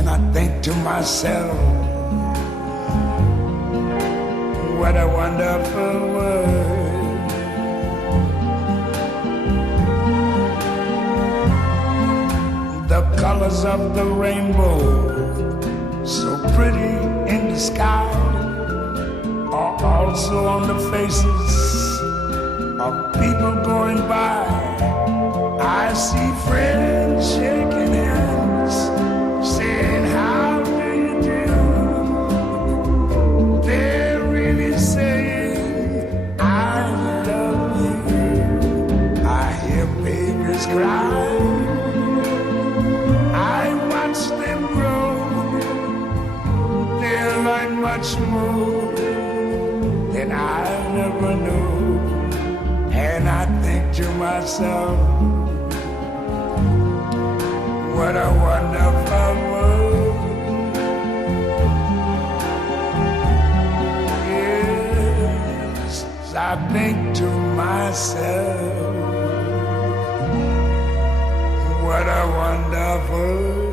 and I think to myself, what a wonderful world. The colors of the rainbow, so pretty in the sky, are also on the faces of people going by. I see friends shaking hands, saying, how do you do? They're really saying, I love you. I hear babies cry, I watch them grow. They'll learn much more than I never knew. And I think to myself, what a wonderful world. Yes, I think to myself, what a wonderful world.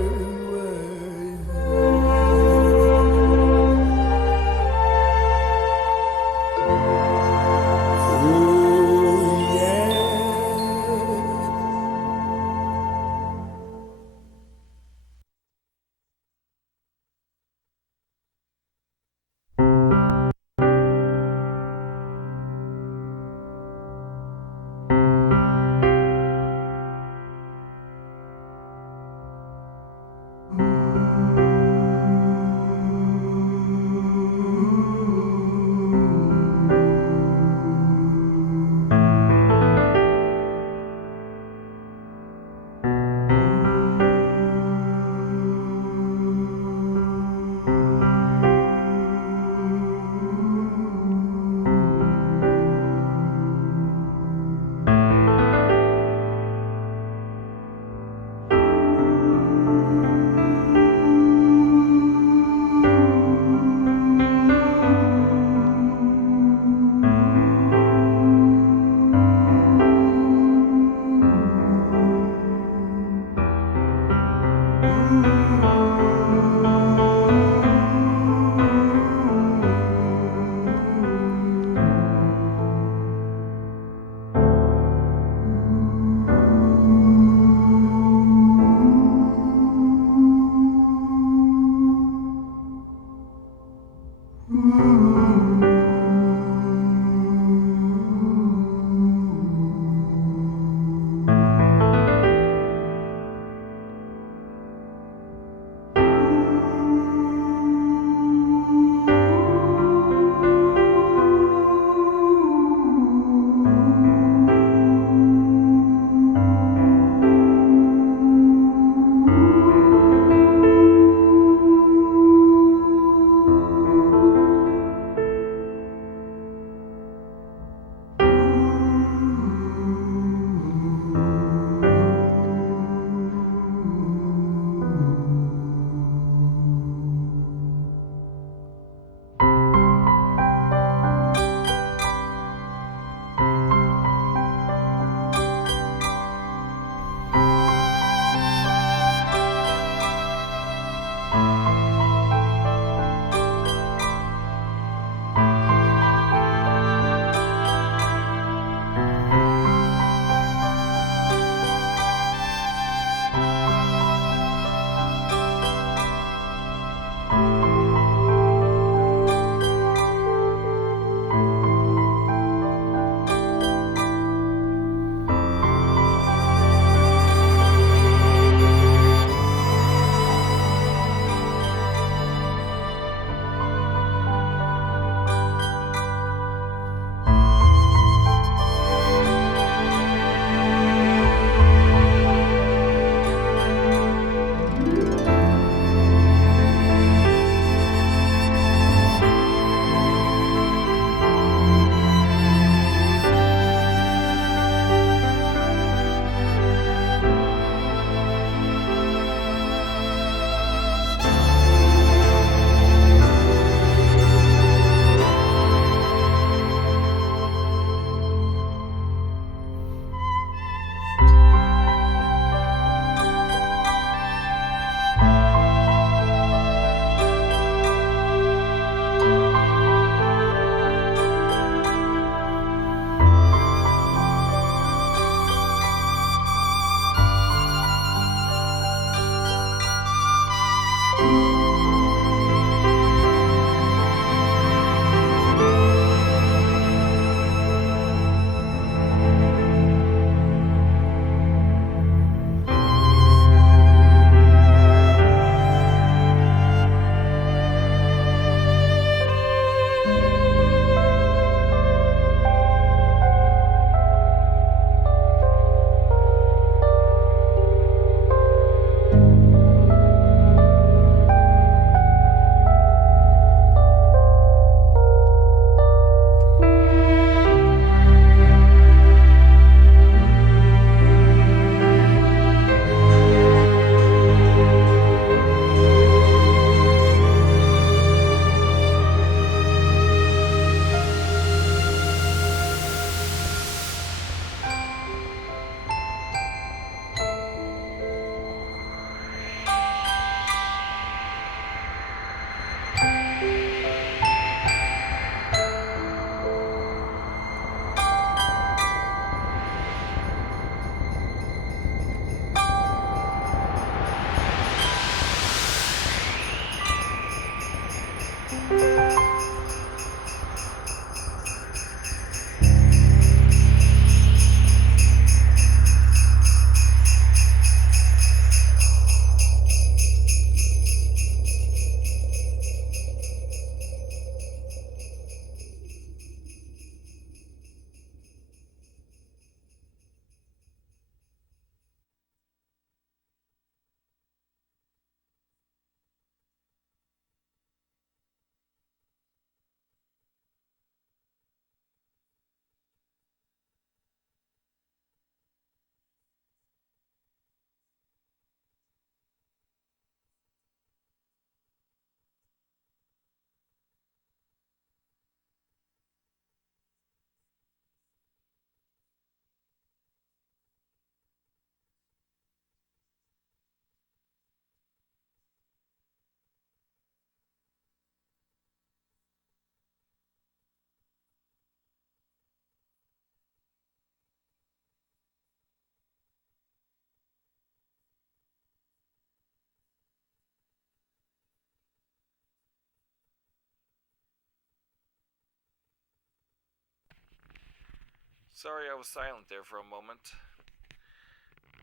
Sorry I was silent there for a moment.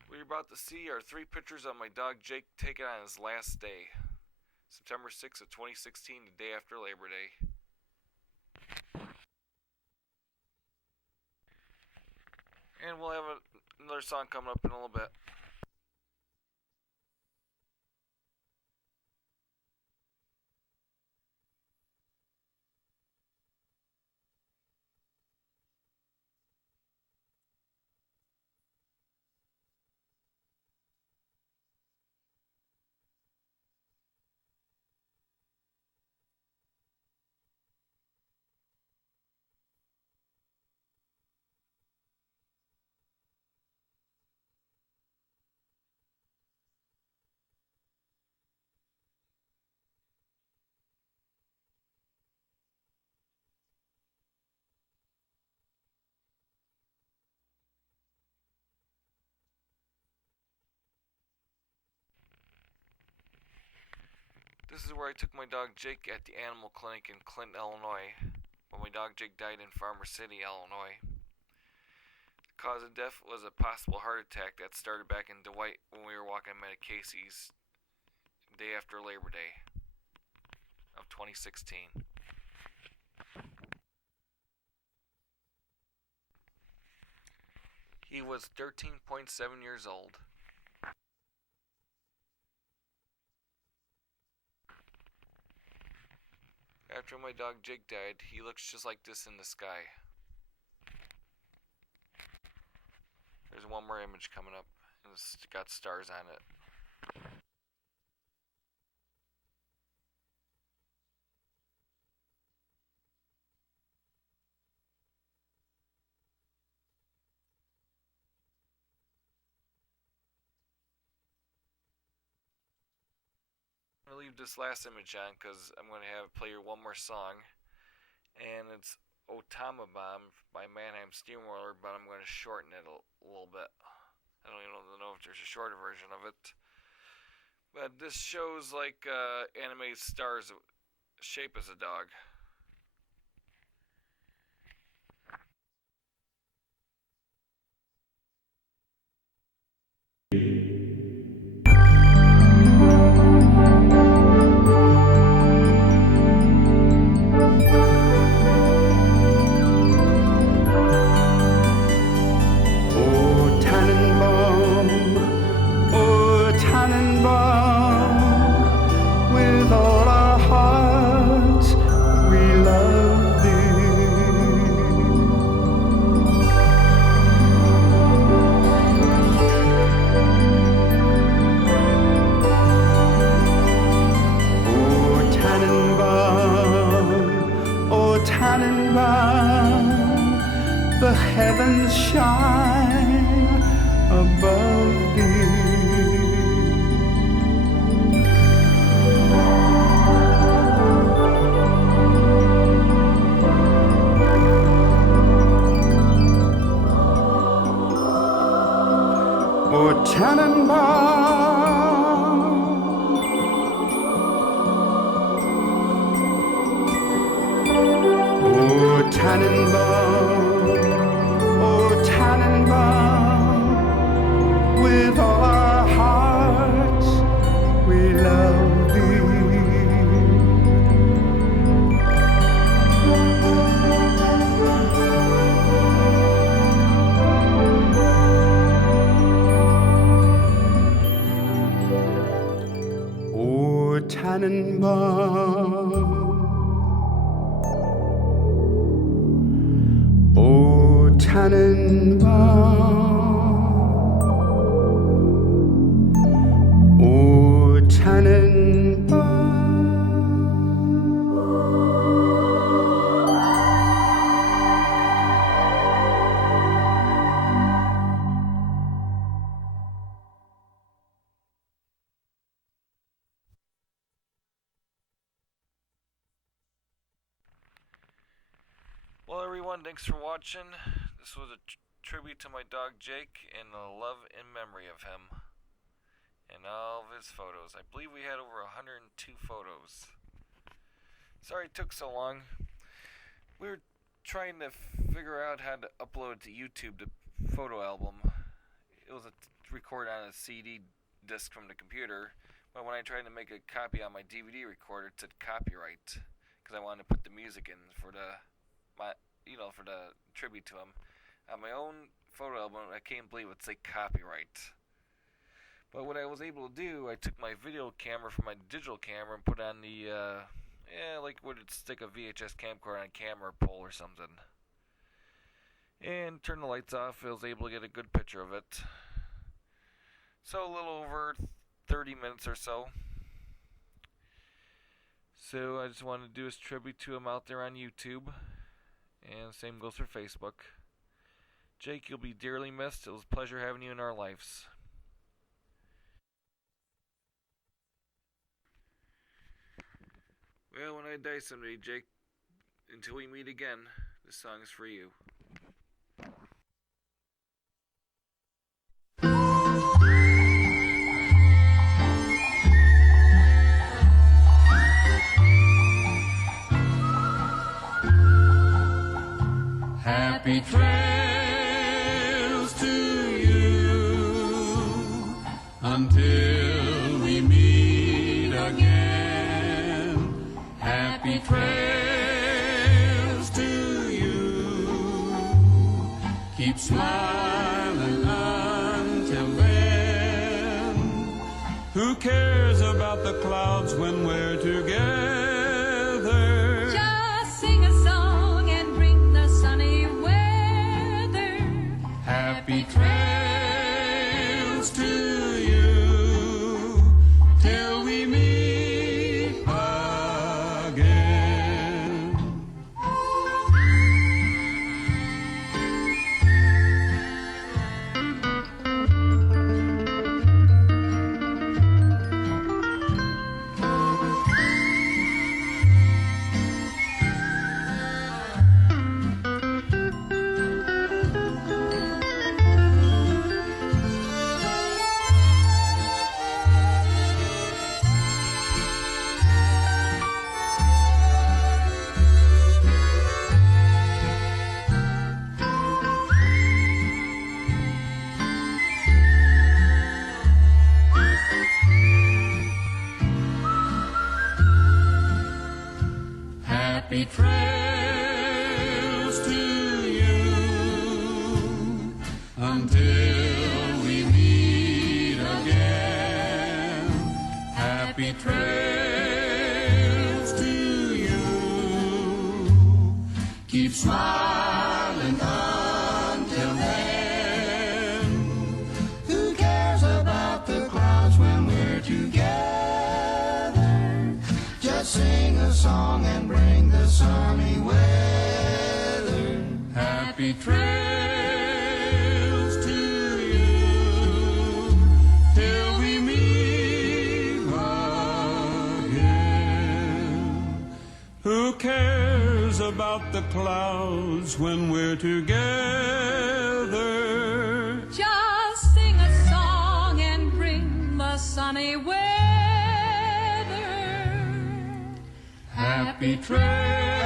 What you're about to see are 3 pictures of my dog Jake taken on his last day. September 6th of 2016, the day after Labor Day. And we'll have another song coming up in a little bit. This is where I took my dog Jake at the animal clinic in Clinton, Illinois, when my dog Jake died in Farmer City, Illinois. The cause of death was a possible heart attack that started back in Dwight when we were walking him at Casey's the day after Labor Day of 2016. He was 13.7 years old. After my dog Jake died, he looks just like this in the sky. There's one more image coming up, and it's got stars on it. I'm going to leave this last image on because I'm going to have play one more song, and it's Otama Bomb by Mannheim Steamroller, but I'm going to shorten it a little bit. I don't even know if there's a shorter version of it. But this shows like anime stars shape as a dog. With all our hearts, we love thee. Oh, Tannenbaum, the heavens shine above thee. Oh, Tannenbaum, oh, Tannenbaum, oh, Tannenbaum, with all our hearts we love thee. Oh, Tannenbaum, oh, Tannenbaum, oh, Tannenbaum. Well, everyone, thanks for watching. This was a tribute to my dog Jake and the love and memory of him and all of his photos. I believe we had over 102 photos. Sorry it took so long. We were trying to figure out how to upload to YouTube the photo album. It was recorded on a CD disc from the computer, but when I tried to make a copy on my DVD recorder, it said copyright because I wanted to put the music in for the for the tribute to him. On my own photo album, I can't believe it said copyright. But what I was able to do, I took my video camera from my digital camera and put on the like would it stick a VHS camcorder on a camera pole or something. And turn the lights off, I was able to get a good picture of it. So a little over 30 minutes or so. So I just wanted to do this tribute to him out there on YouTube. And same goes for Facebook. Jake, you'll be dearly missed. It was a pleasure having you in our lives. Well, when I die someday, Jake, until we meet again, this song is for you. Happy trails to you until we meet again. Happy trails to you. Keep smiling until then. Who cares about the clouds when we're together? Happy trails to you till we meet again. Happy trails to you until we meet again. Happy trails to you. Keep smiling until then. Who cares about the clouds when we're together? Just sing a song and bring the sunny weather. Happy trails to you till we meet again. Who cares about the clouds when we're together? Just sing a song and bring the sunny weather. Happy trails.